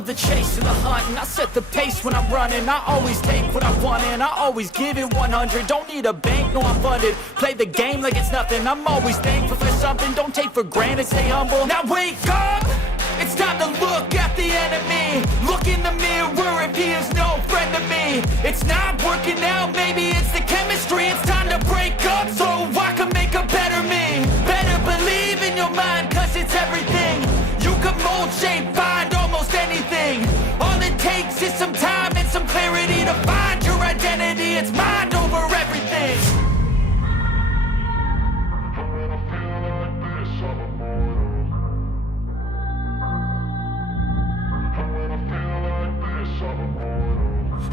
love the chase and the hunt, and I set the pace when I'm running. I always take what I want and I always give it 100. Don't need a bank, no I'm funded. Play the game like it's nothing. I'm always thankful for something. Don't take for granted, stay humble. Now wake up, it's time to look at the enemy. Look in the mirror if he is no friend to me. It's not working out, maybe it's the chemistry. It's time to break up so I can make a better me. Better believe in your mind, cause it's everything. You can mold, shape, find almost anything. All it takes is some time and some clarity to find your identity. It's mind over everything.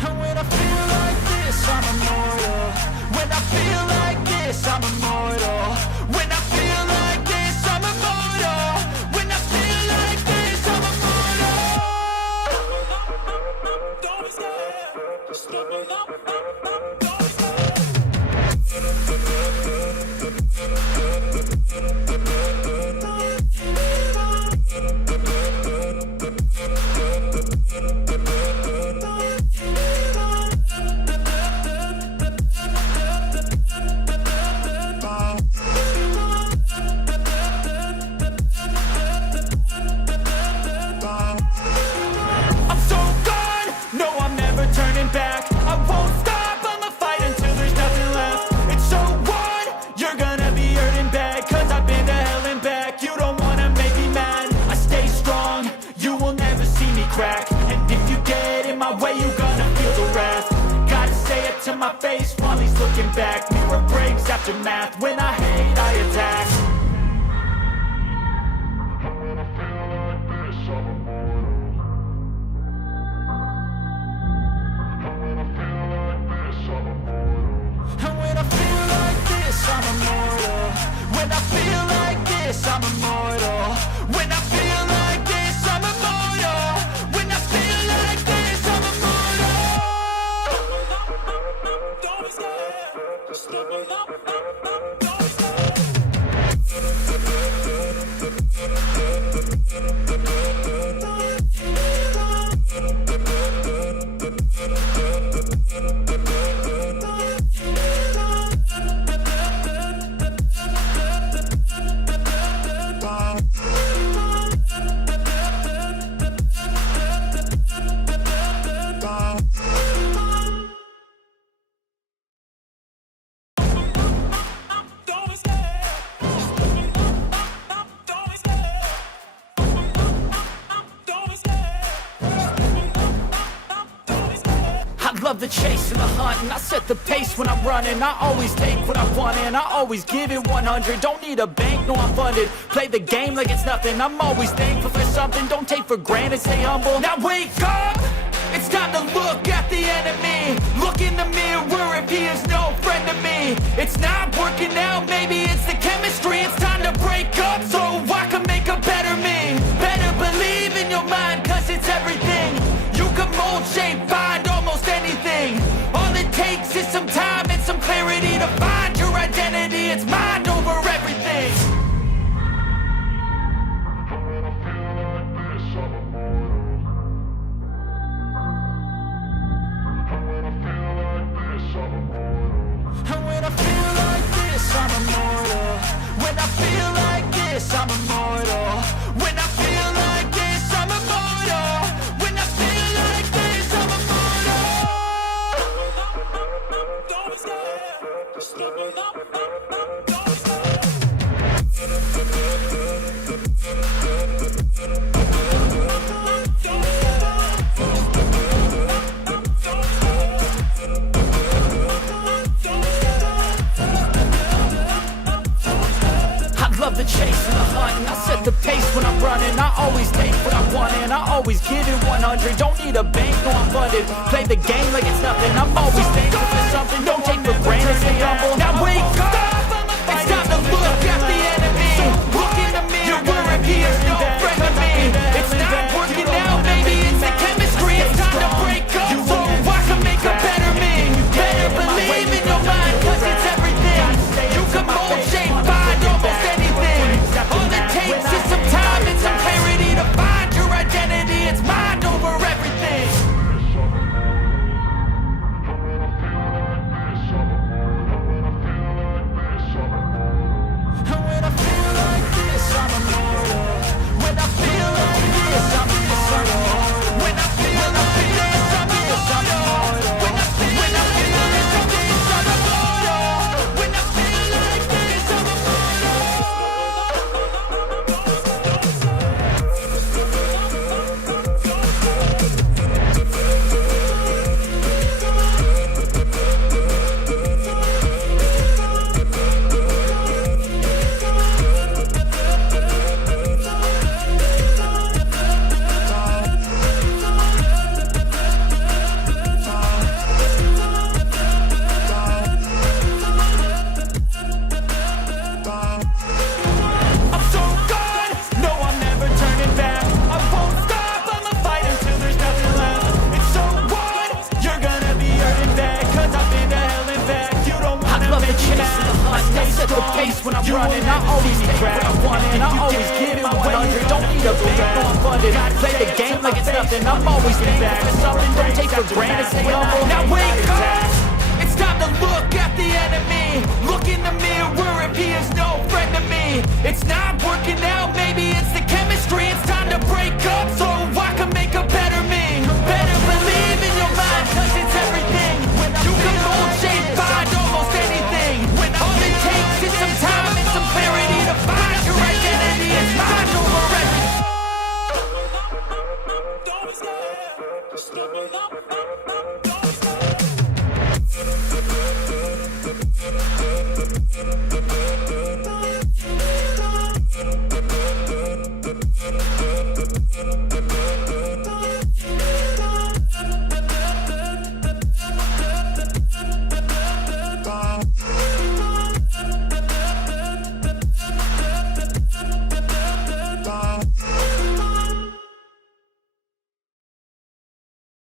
And when I feel like this, I'm immortal. When I feel like this, I'm immortal. When I feel like this, I'm immortal. When I feel like this, I'm immortal. Don't be scared. Just give me up. Don't be scared. Turning back, I won't stop, I'ma fight until there's nothing left. It's so what? You're gonna be hurting bad, cause I've been to hell and back. You don't wanna make me mad, I stay strong, you will never see me crack. And if you get in my way, you're gonna feel the wrath. Gotta say it to my face while he's looking back. Mirror breaks after math, when I hate, I attack. I'm immortal. When I feel like this, I'm immortal. When I feel like this, I'm immortal. When I feel like this, I'm immortal. Don't be scared. Just give me up. Don't be scared. Love the chase and the hunt, and I set the pace when I'm running. I always take what I want and I always give it 100. Don't need a bank, no I'm funded. Play the game like it's nothing. I'm always thankful for something. Don't take for granted, stay humble. Now wake up, it's time to look at the enemy. Look in the mirror if he is no friend to me. It's not working out, maybe it's the chemistry. It's time to break up so I can make a better me. Better believe in your mind, cause it's everything. You can mold, shape, find almost anything. All it takes is some time and some clarity to find your identity. It's mind over everything. And when I feel like this, I'm immortal. When I feel like this, I'm immortal. When I feel like this, I'm immortal. When I feel like this, I'm immortal. Don't be scared. Just give me up. Don't be scared. Love the chase and the hunt, and I set the pace when I'm running. I always take what I want and I always give it 100. Don't need a bank, no I'm funded. Play the game like it's nothing. I'm always thankful for something. Don't take for granted, stay humble. Now wake up, it's time to look at the enemy. Look in the mirror if he is no friend to me. It's not working out, maybe it's the chemistry. It's time to break up so I can make a better me. Better believe in your mind, cause it's everything. You can mold, shape, find almost anything. All it takes is some time and some clarity to find your identity. It's mind over running. I always take what I want and I always give it 100. Don't need a bank, no I'm funded. Play the game like it's nothing. I'm always thankful for something. Don't take for granted, stay humble. Now wake up! It's time to look at the enemy. Look in the mirror if he is no friend to me. It's not working out, maybe